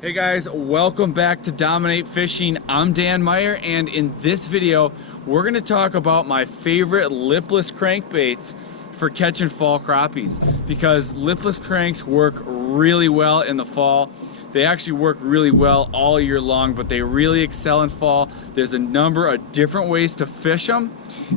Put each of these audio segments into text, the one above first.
Hey guys, welcome back to Dominate Fishing. I'm Dan Meyer, and in this video we're going to talk about my favorite lipless crankbaits for catching fall crappies, because lipless cranks work really well in the fall. They actually work really well all year long, but they really excel in fall. There's a number of different ways to fish them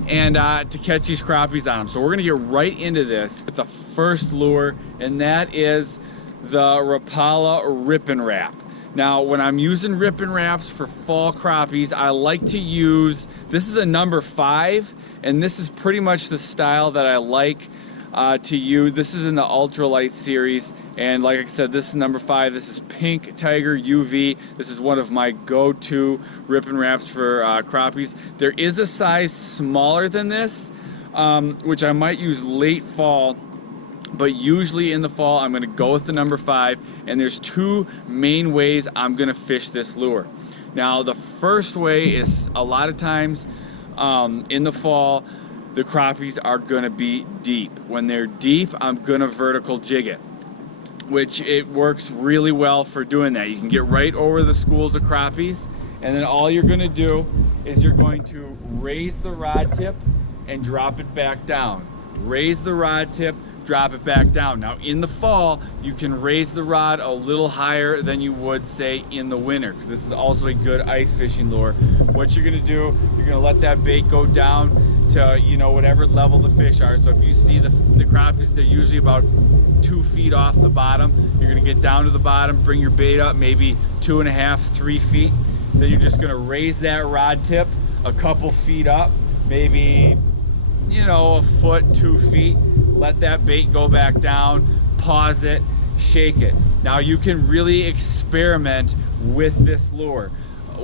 and to catch these crappies on them. So we're going to get right into this with the first lure, and that is the Rapala Rip and Wrap. Now, when I'm using Rip and Wraps for fall crappies, I like to use, this is a number 5, and this is pretty much the style that I like to use. This is in the ultralight series, and like I said, this is number 5. This is Pink Tiger UV. This is one of my go-to Rip and Wraps for crappies. There is a size smaller than this, which I might use late fall. But usually in the fall, I'm going to go with the number 5, and there's 2 main ways I'm going to fish this lure. Now, the first way is a lot of times in the fall, the crappies are going to be deep. When they're deep, I'm going to vertical jig it, which it works really well for doing that. You can get right over the schools of crappies, and then all you're going to do is you're going to raise the rod tip and drop it back down. Raise the rod tip, drop it back down. Now in the fall, you can raise the rod a little higher than you would say in the winter, because this is also a good ice fishing lure. What you're gonna do, you're gonna let that bait go down to, you know, whatever level the fish are. So if you see the crappies, they're usually about 2 feet off the bottom. You're gonna get down to the bottom, bring your bait up maybe 2.5, 3 feet. Then you're just gonna raise that rod tip a couple feet up, maybe, you know, 1 foot, 2 feet. Let that bait go back down, pause it, shake it. Now you can really experiment with this lure,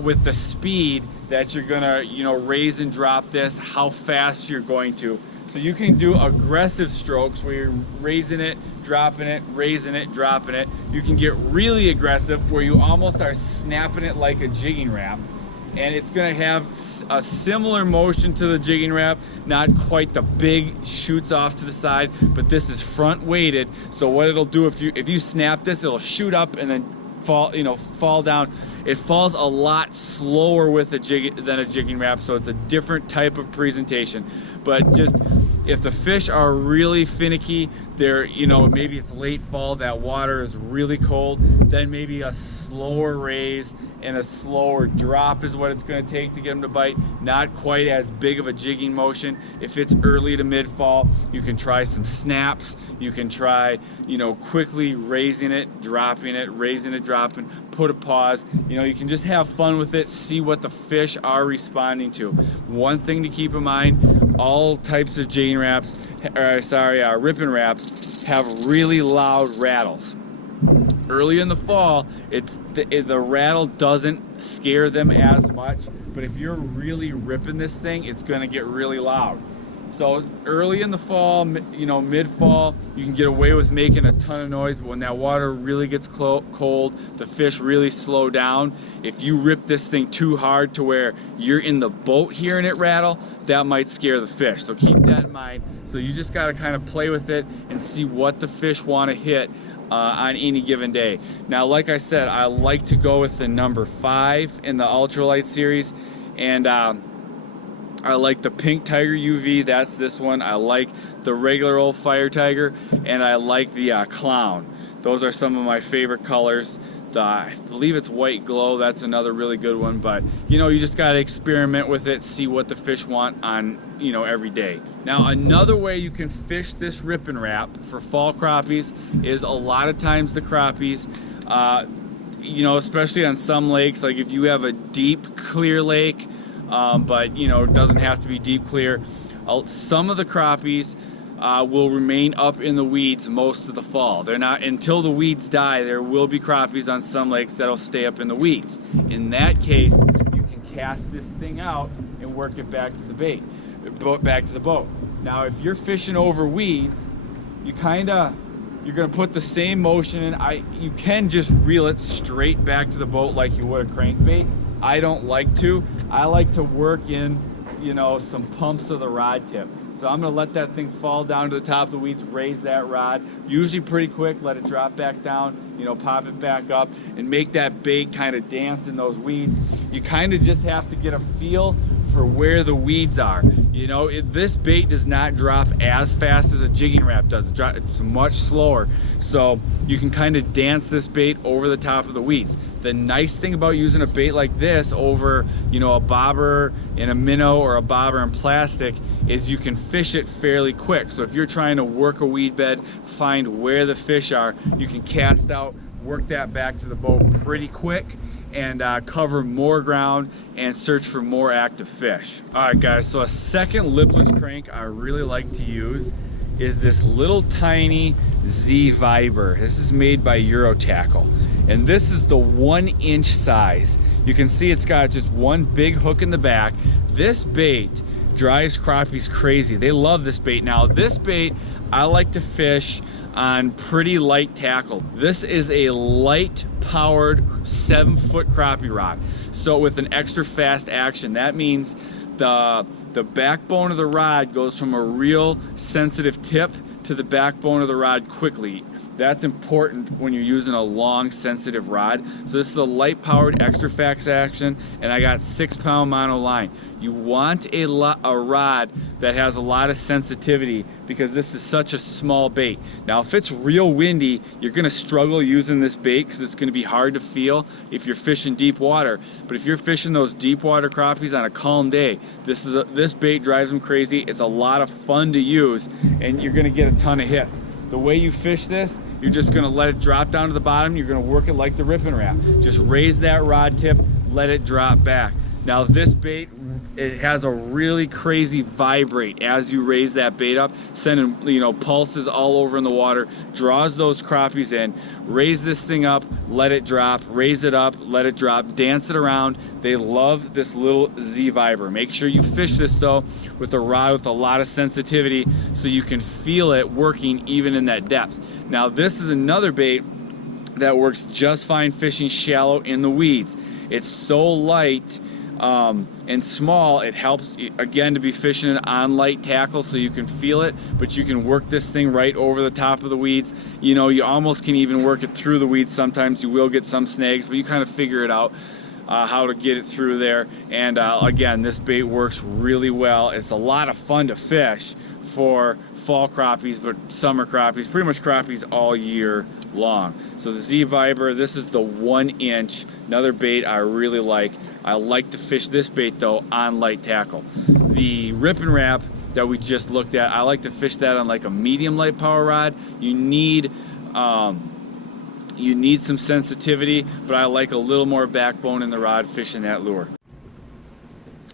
with the speed that you're gonna, you know, raise and drop this, how fast you're going to. So you can do aggressive strokes where you're raising it, dropping it, raising it, dropping it. You can get really aggressive where you almost are snapping it like a jigging wrap. And it's going to have a similar motion to the jigging wrap, not quite the big shoots off to the side, but this is front weighted. So what it'll do, if you snap this, it'll shoot up and then fall down. It falls a lot slower with a jig than a jigging wrap, so it's a different type of presentation. But just if the fish are really finicky, they're, you know, maybe it's late fall, that water is really cold, then maybe a slower raise and a slower drop is what it's going to take to get them to bite. Not quite as big of a jigging motion. If it's early to mid fall, you can try some snaps. You can try, you know, quickly raising it, dropping it, raising it, dropping, put a pause. You know, you can just have fun with it, see what the fish are responding to. One thing to keep in mind, all types of jigging wraps, Rip and Wraps have really loud rattles. Early in the fall, the rattle doesn't scare them as much, but if you're really ripping this thing, it's going to get really loud. So early in the fall, you know, mid-fall, you can get away with making a ton of noise, but when that water really gets cold, the fish really slow down. If you rip this thing too hard to where you're in the boat hearing it rattle, that might scare the fish. So keep that in mind. So you just got to kind of play with it and see what the fish want to hit on any given day. Now, like I said, I like to go with the number 5 in the ultralight series, and I like the Pink Tiger UV. That's this one. I like the regular old Fire Tiger, and I like the Clown. Those are some of my favorite colors. I believe it's White Glow. That's another really good one. But you know, you just got to experiment with it, see what the fish want on, you know, every day. Now, another way you can fish this Rip and Wrap for fall crappies is a lot of times the crappies, you know, especially on some lakes, like if you have a deep clear lake, but you know, it doesn't have to be deep clear. Some of the crappies will remain up in the weeds most of the fall. They're not, until the weeds die, there will be crappies on some lakes that'll stay up in the weeds. In that case, you can cast this thing out and work it back to the bait, back to the boat. Now, if you're fishing over weeds, you're gonna put the same motion in. You can just reel it straight back to the boat like you would a crankbait. I don't like to. I like to work in, you know, some pumps of the rod tip. So I'm gonna let that thing fall down to the top of the weeds, raise that rod, usually pretty quick, let it drop back down, you know, pop it back up and make that bait kind of dance in those weeds. You kind of just have to get a feel for where the weeds are. You know, this bait does not drop as fast as a jigging Rap does. It's much slower. So you can kind of dance this bait over the top of the weeds. The nice thing about using a bait like this over, you know, a bobber in a minnow or a bobber in plastic is you can fish it fairly quick. So if you're trying to work a weed bed, find where the fish are, you can cast out, work that back to the boat pretty quick, and cover more ground and search for more active fish. All right guys, so a second lipless crank I really like to use is this little tiny Z Viber. This is made by Euro Tackle, and this is the 1-inch size. You can see it's got just one big hook in the back. This bait drives crappies crazy. They love this bait. Now this bait I like to fish on pretty light tackle. This is a light powered 7-foot crappie rod, so with an extra fast action. That means the backbone of the rod goes from a real sensitive tip to the backbone of the rod quickly. That's important when you're using a long sensitive rod. So this is a light powered extra fast action, and I got 6-pound mono line. You want a rod that has a lot of sensitivity because this is such a small bait. Now if it's real windy, you're gonna struggle using this bait because it's gonna be hard to feel if you're fishing deep water. But if you're fishing those deep water crappies on a calm day, this bait drives them crazy. It's a lot of fun to use, and you're gonna get a ton of hits. The way you fish this, you're just gonna let it drop down to the bottom. You're gonna work it like the Rippin' Rap. Just raise that rod tip, let it drop back. Now this bait, it has a really crazy vibrate as you raise that bait up, sending, you know, pulses all over in the water, draws those crappies in. Raise this thing up, let it drop, raise it up, let it drop, dance it around. They love this little Z Viber. Make sure you fish this though with a rod with a lot of sensitivity so you can feel it working even in that depth. Now this is another bait that works just fine fishing shallow in the weeds. It's so light and small, it helps again to be fishing on light tackle so you can feel it, but you can work this thing right over the top of the weeds. You know, you almost can even work it through the weeds. Sometimes you will get some snags, but you kind of figure it out how to get it through there. And again, this bait works really well. It's a lot of fun to fish for fall crappies, but summer crappies, pretty much crappies all year long. So the Z Viber, this is the 1-inch, another bait I really like. I like to fish this bait though on light tackle. The Rippin' Rap that we just looked at, I like to fish that on like a medium light power rod. You need some sensitivity, but I like a little more backbone in the rod fishing that lure.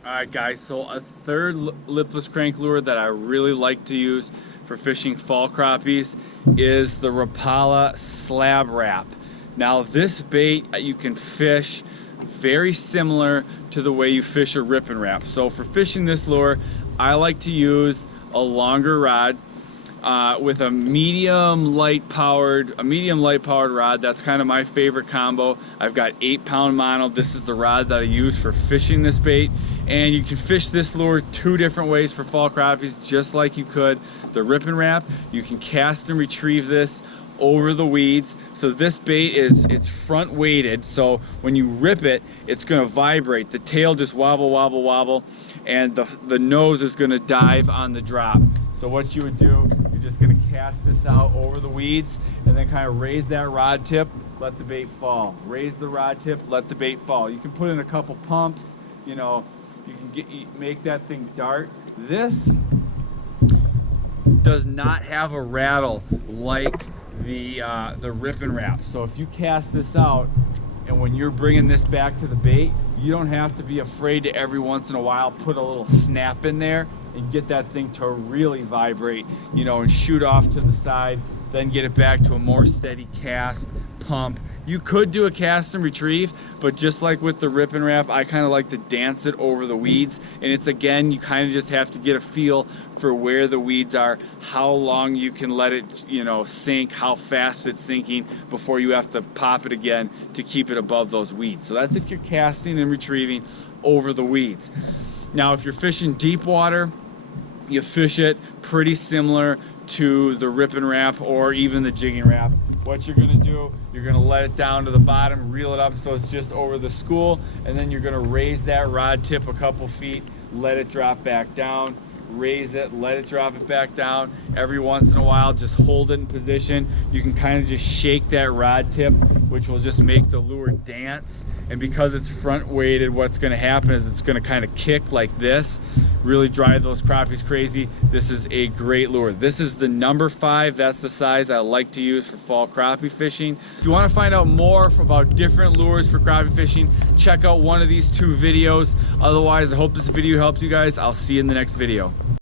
Alright guys, so a third lipless crank lure that I really like to use for fishing fall crappies is the Rapala Slab Wrap. Now this bait you can fish very similar to the way you fish a Rippin' Rap. So for fishing this lure, I like to use a longer rod with a medium light powered rod. That's kind of my favorite combo. I've got 8-pound mono. This is the rod that I use for fishing this bait. And you can fish this lure 2 different ways for fall crappies, just like you could the Rippin' Rap. You can cast and retrieve this over the weeds. So this bait it's front weighted, so when you rip it, it's gonna vibrate. The tail just wobble, wobble, wobble, and the nose is gonna dive on the drop. So what you would do, you're just gonna cast this out over the weeds and then kind of raise that rod tip, let the bait fall. Raise the rod tip, let the bait fall. You can put in a couple pumps, you know, you can make that thing dart. This does not have a rattle like the Rippin' Rap. So if you cast this out and when you're bringing this back to the bait, you don't have to be afraid to every once in a while put a little snap in there and get that thing to really vibrate, you know, and shoot off to the side, then get it back to a more steady cast, pump. You could do a cast and retrieve, but just like with the Rippin' Rap, I kind of like to dance it over the weeds. And it's, again, you kind of just have to get a feel for where the weeds are, how long you can let it, you know, sink, how fast it's sinking before you have to pop it again to keep it above those weeds. So that's if you're casting and retrieving over the weeds. Now, if you're fishing deep water, you fish it pretty similar to the Rippin' Rap or even the Jigging Rap. What you're gonna do do, you're gonna let it down to the bottom, reel it up so it's just over the school, and then you're gonna raise that rod tip a couple feet, let it drop back down, raise it, let it drop it back down. Every once in a while, just hold it in position. You can kind of just shake that rod tip, which will just make the lure dance. And because it's front weighted, what's gonna happen is it's gonna kind of kick like this, really drive those crappies crazy. This is a great lure. This is the number 5. That's the size I like to use for fall crappie fishing. If you want to find out more about different lures for crappie fishing, check out one of these 2 videos. Otherwise, I hope this video helped you guys. I'll see you in the next video.